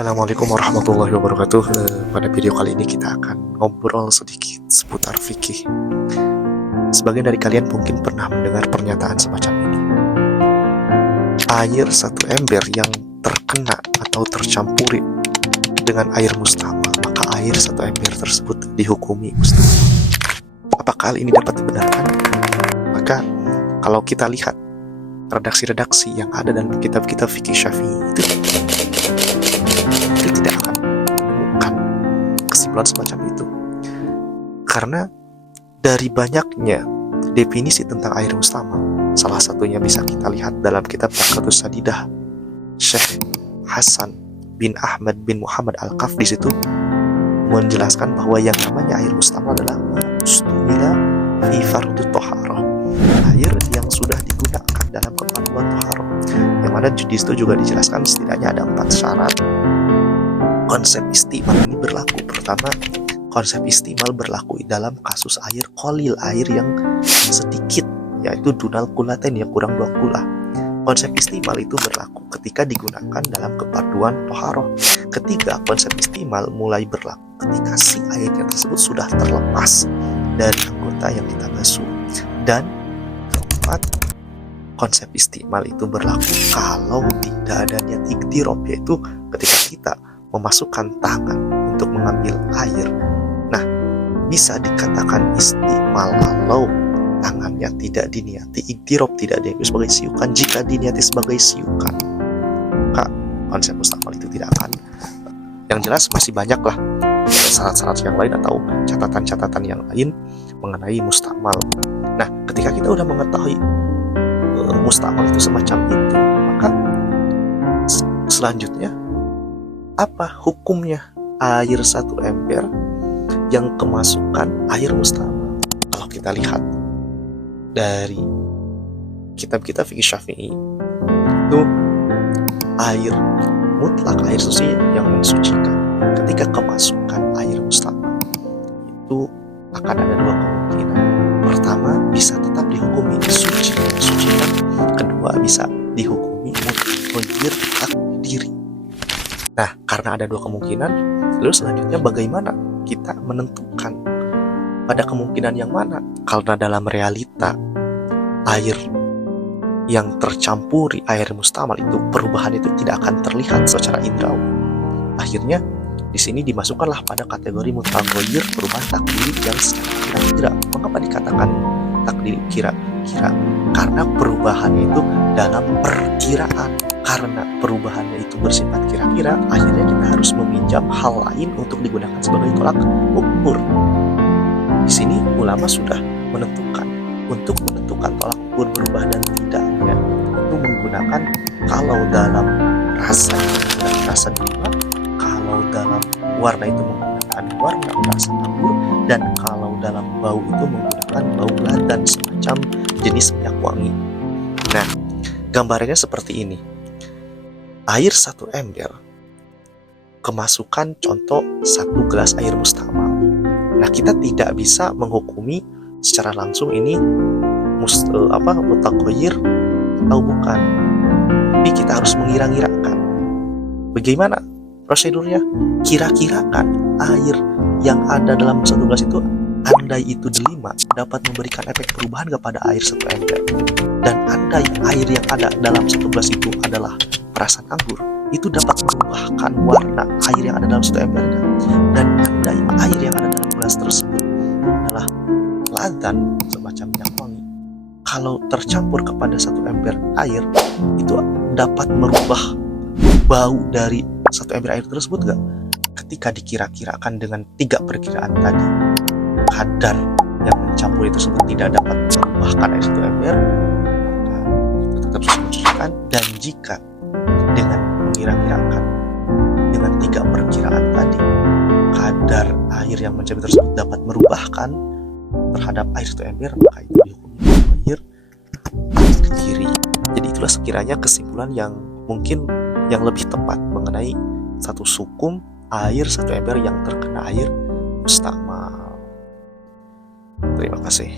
Assalamualaikum warahmatullahi wabarakatuh. Pada video kali ini kita akan ngobrol sedikit seputar fikih. Sebagian dari kalian mungkin pernah mendengar pernyataan semacam ini. Air satu ember yang terkena atau tercampuri dengan air mustamal, maka air satu ember tersebut dihukumi mustamal. Apakah hal ini dapat dibenarkan? Maka kalau kita lihat redaksi-redaksi yang ada dalam kitab-kitab fikih Syafi'i itu tidak akan menemukan kesimpulan semacam itu, karena dari banyaknya definisi tentang air mustamal, salah satunya bisa kita lihat dalam kitab Taqatus Sadidah Syekh Hasan bin Ahmad bin Muhammad Al-Qaf. Di situ menjelaskan bahwa yang namanya air mustamal adalah mustumila fi fardhu thaharah, air yang sudah digunakan dalam keperluan thaharah, yang mana di situ juga dijelaskan setidaknya ada 4 syarat. Konsep istimal ini berlaku. Pertama, konsep istimal berlaku dalam kasus air qalil, air yang sedikit, yaitu dunal kulatain, yang kurang 2 kula. Konsep istimal itu berlaku ketika digunakan dalam keperluan toharoh. Ketiga, konsep istimal mulai berlaku ketika si airnya tersebut sudah terlepas dari anggota yang kita basuh. Dan keempat, konsep istimal itu berlaku kalau tidak ada niat iktirab, yaitu ketika kita memasukkan tangan untuk mengambil air. Nah, bisa dikatakan istimal kalau tangannya tidak diniati iktirab, tidak diniati sebagai siukan. Jika diniati sebagai siukan, maka konsep mustamal itu tidak akan. Yang jelas masih banyaklah syarat-syarat yang lain atau catatan-catatan yang lain mengenai mustamal. Nah, ketika kita udah mengetahui mustamal itu semacam itu, maka selanjutnya apa hukumnya air satu ember yang kemasukan air mustamal? Kalau kita lihat dari kitab-kitab fikih Syafi'i, itu air mutlak, air suci yang mensucikan. Ketika kemasukan air mustamal itu akan ada 2 kemungkinan. Pertama, bisa tetap dihukumi suci, mensucikan. Kedua, bisa dihukumi mutaghayyir takdiri. Nah, karena ada 2 kemungkinan, lalu selanjutnya bagaimana kita menentukan pada kemungkinan yang mana? Karena dalam realita air yang tercampuri air mustamal itu perubahan itu tidak akan terlihat secara indrawi. Akhirnya di sini dimasukkanlah pada kategori mutaghayyir, perubahan takdiri yang secara kira-kira. Mengapa dikatakan takdiri kira-kira? Karena perubahannya itu dalam perkiraan. Karena perubahannya itu bersifat kira-kira, akhirnya kita harus meminjam hal lain untuk digunakan sebagai tolak ukur. Di sini ulama sudah menentukan, untuk menentukan tolak ukur berubah dan tidaknya itu menggunakan, kalau dalam rasa menggunakan rasa 2, kalau dalam warna itu menggunakan warna rasa anggur, dan kalau dalam bau itu menggunakan bau ladan, semacam jenis minyak wangi. Nah, gambarannya seperti ini. Air satu ember kemasukan contoh 1 gelas air mustamal. Nah, kita tidak bisa menghukumi secara langsung ini mutaghayyir atau bukan. Tapi kita harus mengira-ngirakan. Bagaimana prosedurnya? Kira-kirakan air yang ada dalam 1 gelas itu, andai itu delima, dapat memberikan efek perubahan kepada air satu ember. Dan andai air yang ada dalam 1 gelas itu adalah perasan anggur, itu dapat merubahkan warna air yang ada dalam 1 ember. Dan andai air yang ada dalam gelas tersebut adalah ladan, semacam minyak wangi, kalau tercampur kepada 1 ember air, itu dapat merubah bau dari 1 ember air tersebut gak? Ketika dikira-kirakan dengan 3 perkiraan tadi, kadar yang mencampur tersebut tidak dapat merubahkan air 1 ember, maka itu tetap suci mensucikan. Dan jika dengan mengira-kirakan dengan 3 perkiraan tadi, kadar air yang mencampur tersebut dapat merubahkan terhadap air 1 ember, maka itu dihukumi mutaghayyir takdiri. Jadi itulah sekiranya kesimpulan yang mungkin yang lebih tepat mengenai status hukum air 1 ember yang terkena air mustamal. Terima kasih.